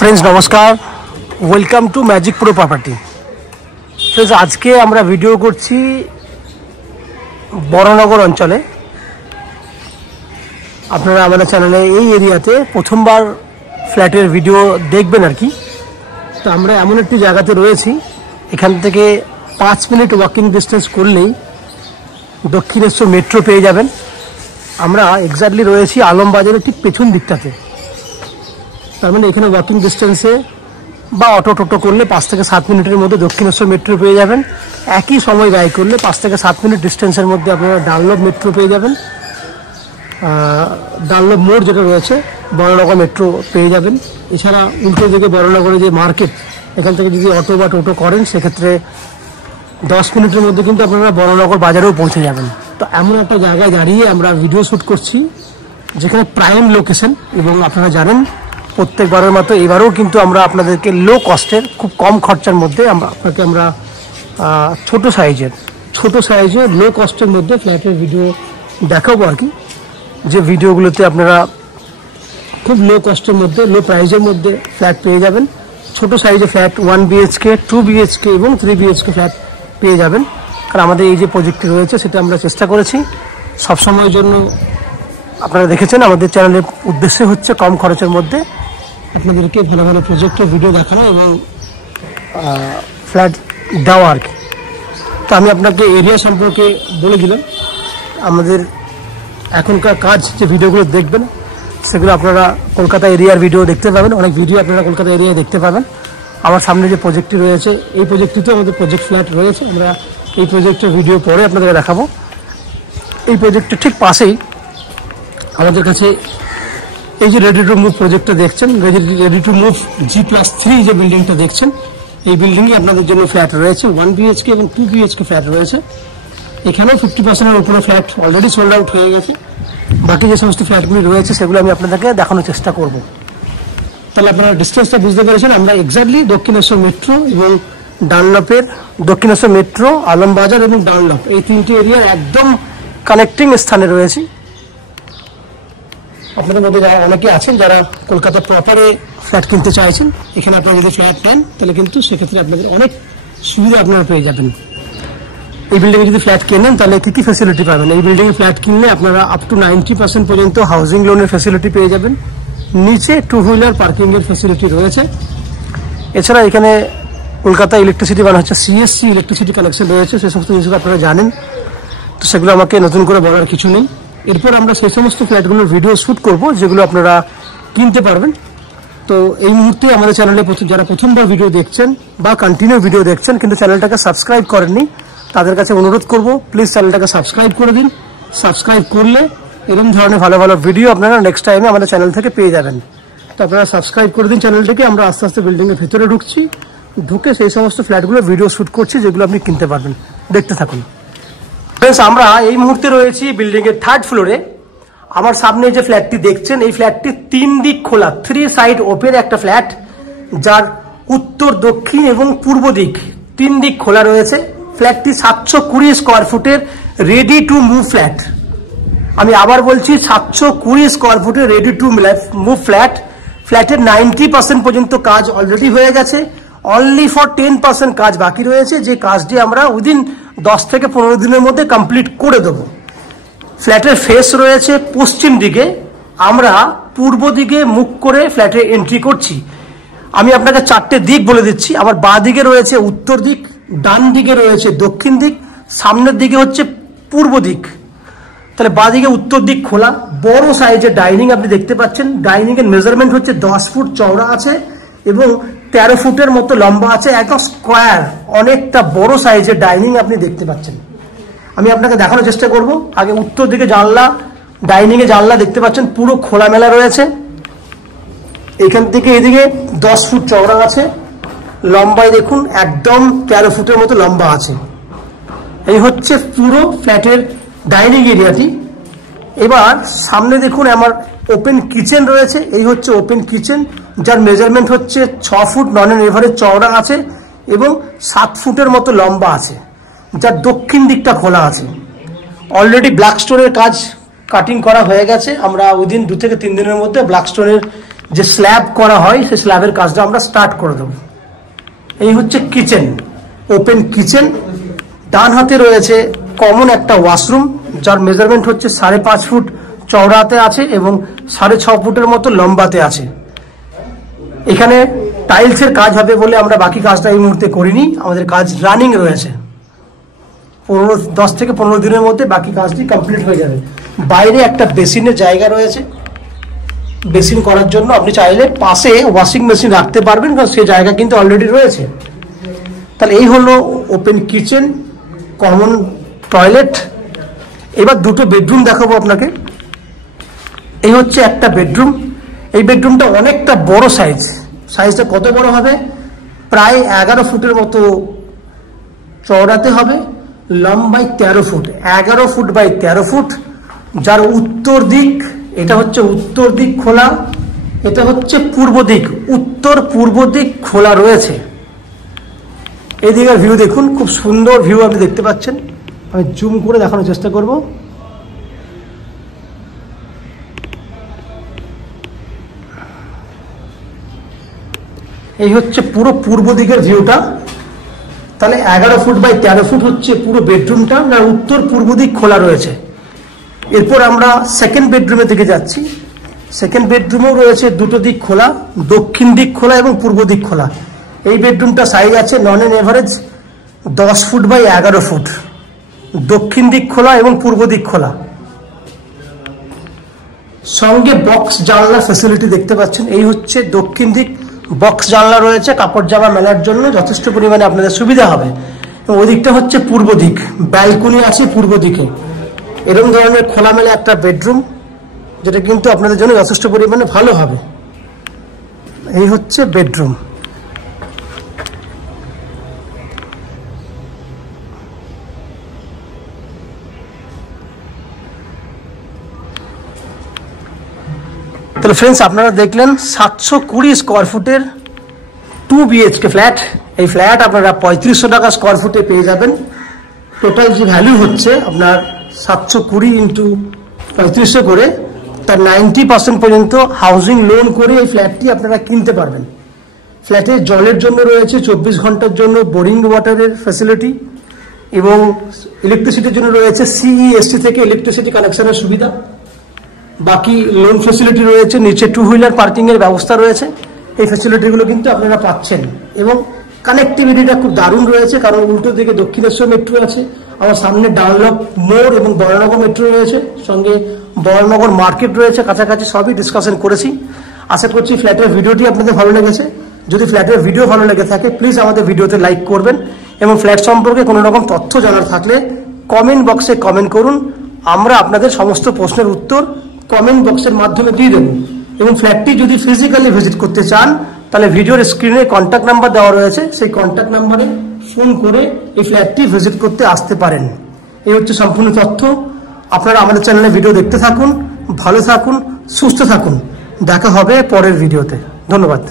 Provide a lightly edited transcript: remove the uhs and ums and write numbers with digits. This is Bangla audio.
फ्रेंड्स नमस्कार welcome to magic pro property. Friends आज के আমরা ভিডিও করছি বড়নগর অঞ্চলে। আপনারা আমাদের চ্যানেলে এই এরিয়াতে প্রথমবার ফ্ল্যাটের ভিডিও দেখবেন আর কি। তো আমরা এমন একটি জায়গাতে রয়েছি, এখান থেকে 5 মিনিট ওয়াকিং ডিস্টেন্স করলেই দক্ষিণেশ্বর মেট্রো পেয়ে যাবেন। আমরা এক্স্যাক্টলি রয়েছি আলমবাজারের ঠিক পেছন দিকটাতে। তার মানে এখানে ওয়াকিং ডিস্টেন্সে বা অটো টোটো করলে 5 থেকে 7 মিনিটের মধ্যে দক্ষিণেশ্বর মেট্রো পেয়ে যাবেন। একই সময় ব্যয় করলে 5 থেকে 7 মিনিট ডিস্টেন্সের মধ্যে আপনারা ডানলপ মেট্রো পেয়ে যাবেন। ডানলপ মোড় যেটা রয়েছে বড়নগর মেট্রো পেয়ে যাবেন। এছাড়া উল্টো দিকে বড়নগরে যে মার্কেট, এখান থেকে যদি অটো বা টোটো করেন সেক্ষেত্রে 10 মিনিটের মধ্যে কিন্তু আপনারা বড়নগর বাজারেও পৌঁছে যাবেন। তো এমন একটা জায়গায় দাঁড়িয়ে আমরা ভিডিও শ্যুট করছি যেখানে প্রাইম লোকেশন, এবং আপনারা জানেন প্রত্যেকবারের মতো এবারেও কিন্তু আমরা আপনাদেরকে লো কস্টের খুব কম খরচার মধ্যে আপনাকে ছোট সাইজের লো কস্টের মধ্যে ফ্ল্যাটের ভিডিও দেখাবো আর কি। যে ভিডিওগুলোতে আপনারা খুব লো কস্টের মধ্যে লো প্রাইজের মধ্যে ফ্ল্যাট পেয়ে যাবেন। ছোট সাইজের ফ্ল্যাট 1 BHK 2 BHK এবং 3 BHK ফ্ল্যাট পেয়ে যাবেন। কারণ আমাদের এই যে প্রজেক্টটি রয়েছে সেটা আমরা চেষ্টা করেছি সবসময়ের জন্য। আপনারা দেখেছেন আমাদের চ্যানেলের উদ্দেশ্য হচ্ছে কম খরচের মধ্যে আপনাদেরকে ভালো ভালো প্রজেক্টের ভিডিও দেখানো এবং ফ্ল্যাট দেওয়া আর কি। তো আমি আপনাকে এরিয়া সম্পর্কে বলে দিলাম। আমাদের এখনকার কাজ যে ভিডিওগুলো দেখবেন সেগুলো আপনারা কলকাতা এরিয়ার ভিডিও দেখতে পাবেন। অনেক ভিডিও আপনারা কলকাতা এরিয়ায় দেখতে পাবেন। আমার সামনে যে প্রজেক্টটি রয়েছে এই প্রজেক্টটিতেও আমাদের প্রজেক্ট ফ্ল্যাট রয়েছে। আমরা এই প্রজেক্টের ভিডিও পরে আপনাদের দেখাবো। এই প্রজেক্টের ঠিক পাশেই আমাদের কাছে এই যে রেডি টু মুভ প্রজেক্টটা দেখছেন, রেডি টু মুভ G+3 যে বিল্ডিংটা দেখছেন, এই বিল্ডিংয়ে আপনাদের জন্য ফ্ল্যাট রয়েছে 1 BHK এবং 2 BHK ফ্ল্যাট রয়েছে। এখানেও 50%-এর উপরে ফ্ল্যাট অলরেডি সোল্ড আউট হয়ে গেছে। বাকি যে সমস্ত ফ্ল্যাটগুলি রয়েছে সেগুলো আমি আপনাদেরকে দেখানোর চেষ্টা করব। তাহলে আপনারা ডিস্টেন্সটা বুঝতে পেরেছেন। আমরা এক্স্যাক্টলি দক্ষিণেশ্বর মেট্রো এবং ডানলপের দক্ষিণেশ্বর মেট্রো, আলমবাজার এবং ডানলপ এই তিনটি এরিয়ার একদম কানেক্টিং স্থানে রয়েছি। আপনাদের মধ্যে যারা অনেকে আছেন যারা কলকাতা প্রপারে ফ্ল্যাট কিনতে চাইছেন, এখানে আপনারা যদি ফ্ল্যাট নেন তাহলে কিন্তু সেক্ষেত্রে আপনাদের অনেক সুবিধা আপনারা পেয়ে যাবেন। এই বিল্ডিংয়ে যদি ফ্ল্যাট কেনেন তাহলে কী কী ফ্যাসিলিটি পাবেন? এই বিল্ডিংয়ে ফ্ল্যাট কিনলে আপনারা আপ টু 90% পর্যন্ত হাউজিং লোনের ফ্যাসিলিটি পেয়ে যাবেন। নিচে 2 হুইলার পার্কিংয়ের ফ্যাসিলিটি রয়েছে। এছাড়া এখানে কলকাতা ইলেকট্রিসিটি মানে হচ্ছে CSC ইলেকট্রিসিটি কানেকশন রয়েছে। সে সমস্ত জিনিসগুলো আপনারা জানেন, তো সেগুলো আমাকে নতুন করে বলার কিছু নেই। এরপর আমরা সেই সমস্ত ফ্ল্যাটগুলোর ভিডিও শ্যুট করব যেগুলো আপনারা কিনতে পারবেন। তো এই মুহূর্তে আমাদের চ্যানেলে যারা প্রথমবার ভিডিও দেখছেন বা কন্টিনিউ ভিডিও দেখছেন কিন্তু চ্যানেলটাকে সাবস্ক্রাইব করেননি, তাদের কাছে অনুরোধ করব প্লিজ চ্যানেলটাকে সাবস্ক্রাইব করে দিন। সাবস্ক্রাইব করলে এরকম ধরনের ভালো ভালো ভিডিও আপনারা নেক্সট টাইমে আমাদের চ্যানেল থেকে পেয়ে যাবেন। তো আপনারা সাবস্ক্রাইব করে দিন চ্যানেলটাকে। আমরা আস্তে আস্তে বিল্ডিংয়ের ভেতরে ঢুকে সেই সমস্ত ফ্ল্যাটগুলো ভিডিও শ্যুট করছি যেগুলো আপনি কিনতে পারবেন। দেখতে থাকুন। ফ্রেন্ডস আমরা এই মুহূর্তে রয়েছি বিল্ডিংয়ের 3rd ফ্লোরে। আমার সামনে যে ফ্ল্যাটটি দেখছেন এই ফ্ল্যাটটি 3 দিক খোলা 3 সাইড ওপেন একটা ফ্ল্যাট, যার উত্তর, দক্ষিণ এবং পূর্ব দিক 3 দিক খোলা রয়েছে। ফ্ল্যাটটি 720 স্কোয়ার ফুটের রেডি টু মুভ ফ্ল্যাট। আমি আবার বলছি 720 স্কোয়ার ফুটের রেডি টু মুভ ফ্ল্যাট। ফ্ল্যাটের 90% পর্যন্ত কাজ অলরেডি হয়ে গেছে। অনলি ফর 10% কাজ বাকি রয়েছে, যে কাজটি আমরা উইদিন 10 থেকে 15 দিনের মধ্যে কমপ্লিট করে দেবো। ফ্ল্যাটের ফেস রয়েছে পশ্চিম দিকে। আমরা পূর্ব দিকে মুখ করে ফ্ল্যাটে এন্ট্রি করছি। আমি আপনাকে 4টে দিক বলে দিচ্ছি। আমার বাঁ দিকে রয়েছে উত্তর দিক, ডান দিকে রয়েছে দক্ষিণ দিক, সামনের দিকে হচ্ছে পূর্ব দিক। তাহলে বাঁ দিকে উত্তর দিক খোলা, বড় সাইজের ডাইনিং আপনি দেখতে পাচ্ছেন। ডাইনিং এর মেজারমেন্ট হচ্ছে 10 ফুট চওড়া আছে এবং 13 ফুটের মতো লম্বা আছে। একদম স্কোয়ার, অনেকটা বড় সাইজের ডাইনিং আপনি দেখতে পাচ্ছেন। আমি আপনাকে দেখানোর চেষ্টা করব। আগে উত্তর দিকে জানলা, ডাইনিং এ জানলা দেখতে পাচ্ছেন পুরো খোলামেলা রয়েছে। এখান থেকে এদিকে 10 ফুট চওড়া আছে, লম্বায় দেখুন একদম 13 ফুটের মতো লম্বা আছে। এই হচ্ছে পুরো ফ্ল্যাটের ডাইনিং এরিয়াটি। এবার সামনে দেখুন আমার ওপেন কিচেন রয়েছে। এই হচ্ছে ওপেন কিচেন, যার মেজারমেন্ট হচ্ছে 6 ফুট নন অ্যান্ড এভারেজ চওড়া আছে এবং 7 ফুটের মতো লম্বা আছে, যার দক্ষিণ দিকটা খোলা আছে। অলরেডি ব্ল্যাক স্টোনের কাজ কাটিং করা হয়ে গেছে। আমরা উইদিন 2 থেকে 3 দিনের মধ্যে ব্ল্যাক স্টোনের যে স্ল্যাব করা হয় সেই স্ল্যাবের কাজটা আমরা স্টার্ট করে দেব। এই হচ্ছে কিচেন, ওপেন কিচেন। ডান হাতে রয়েছে কমন একটা ওয়াশরুম, যার মেজারমেন্ট হচ্ছে 5.5 ফুট চওড়াতে আছে এবং 6.5 ফুটের মতো লম্বাতে আছে। এখানে টাইলসের কাজ হবে বলে আমরা বাকি কাজটা এই মুহূর্তে করিনি, আমাদের কাজ রানিং রয়েছে। 10 থেকে 15 দিনের মধ্যে বাকি কাজটি কমপ্লিট হয়ে যাবে। বাইরে একটা বেসিনের জায়গা রয়েছে, বেসিন করার জন্য আপনি চাইলে পাশে ওয়াশিং মেশিন রাখতে পারবেন, কারণ সেই জায়গা কিন্তু অলরেডি রয়েছে। তাহলে এই হলো ওপেন কিচেন, কমন টয়লেট। এবার দুটো বেডরুম দেখাবো আপনাকে। এই হচ্ছে একটা বেডরুম। এই বেডরুমটা অনেকটা বড় সাইজটা কত বড় হবে? প্রায় 11 ফুটের মতো চওড়াতে হবে, লম্বায় 13 ফুট। 11 ফুট বাই 13 ফুট, যার উত্তর দিক, এটা হচ্ছে উত্তর দিক খোলা, এটা হচ্ছে পূর্ব দিক, উত্তর পূর্ব দিক খোলা রয়েছে। এই দিকের ভিউ দেখুন, খুব সুন্দর ভিউ আপনি দেখতে পাচ্ছেন। আমি জুম করে দেখানোর চেষ্টা করব। এই হচ্ছে পুরো পূর্ব দিকের ভিউটা। তাহলে 11 ফুট বাই 13 ফুট হচ্ছে পুরো বেডরুমটা, না উত্তর পূর্ব দিক খোলা রয়েছে। এরপর আমরা সেকেন্ড বেডরুমের দিকে যাচ্ছি। সেকেন্ড বেডরুমেও রয়েছে দুটো দিক খোলা, দক্ষিণ দিক খোলা এবং পূর্ব দিক খোলা। এই বেডরুমটা সাইজ আছে on an average 10 foot by 11 foot, দক্ষিণ দিক খোলা এবং পূর্ব দিক খোলা। সঙ্গে বক্স জানলা ফ্যাসিলিটি দেখতে পাচ্ছেন। এই হচ্ছে দক্ষিণ দিক, বক্স জানলা রয়েছে, কাপড় জামা মেলার জন্য যথেষ্ট পরিমাণে আপনাদের সুবিধা হবে। এবং ওই দিকটা হচ্ছে পূর্ব দিক, ব্যালকনি আছে পূর্ব দিকে। এরকম ধরনের খোলামেলা একটা বেডরুম, যেটা কিন্তু আপনাদের জন্য যথেষ্ট পরিমাণে ভালো হবে। এই হচ্ছে বেডরুম। তাহলে ফ্রেন্ডস, আপনারা দেখলেন 720 স্কোয়ার ফুটের 2 BHK ফ্ল্যাট। এই ফ্ল্যাট আপনারা 3500 টাকা স্কোয়ার ফুটে পেয়ে যাবেন। টোটাল যে ভ্যালু হচ্ছে আপনার 720 ইন্টু 3500 করে, তার 90% পর্যন্ত হাউজিং লোন করে এই ফ্ল্যাটটি আপনারা কিনতে পারবেন। ফ্ল্যাটে জলের জন্য রয়েছে 24 ঘন্টার জন্য বোরিং ওয়াটারের ফ্যাসিলিটি এবং ইলেকট্রিসিটির জন্য রয়েছে CEST থেকে ইলেকট্রিসিটি কানেকশনের সুবিধা। বাকি লোন ফ্যাসিলিটি রয়েছে, নিচে 2 হুইলার পার্কিং এর ব্যবস্থা রয়েছে। এই ফ্যাসিলিটিগুলো কিন্তু আপনারা পাচ্ছেন এবং কানেক্টিভিটিটা খুব দারুণ রয়েছে, কারণ উল্টো দিকে দক্ষিণেশ্বর মেট্রো আছে, আমার সামনে ডানলপ মোড় এবং বড়নগর মেট্রো রয়েছে, সঙ্গে বড়নগর মার্কেট রয়েছে কাছাকাছি। সবই ডিসকাশন করেছি। আশা করছি ফ্ল্যাটের ভিডিওটি আপনাদের ভালো লেগেছে। যদি ফ্ল্যাটের ভিডিও ভালো লেগে থাকে প্লিজ আমাদের ভিডিওতে লাইক করবেন এবং ফ্ল্যাট সম্পর্কে কোনো রকম তথ্য জানার থাকলে কমেন্ট বক্সে কমেন্ট করুন। আমরা আপনাদের সমস্ত প্রশ্নের উত্তর কমেন্ট বক্সের মাধ্যমে দিয়ে দেবো। এবং ফ্ল্যাটটি যদি ফিজিক্যালি ভিজিট করতে চান তাহলে ভিডিওর স্ক্রিনে কন্ট্যাক্ট নাম্বার দেওয়া রয়েছে, সেই কন্ট্যাক্ট নাম্বারে ফোন করে এই ফ্ল্যাটটি ভিজিট করতে আসতে পারেন। এই হচ্ছে সম্পূর্ণ তথ্য। আপনারা আমাদের চ্যানেলে ভিডিও দেখতে থাকুন, ভালো থাকুন, সুস্থ থাকুন। দেখা হবে পরের ভিডিওতে। ধন্যবাদ।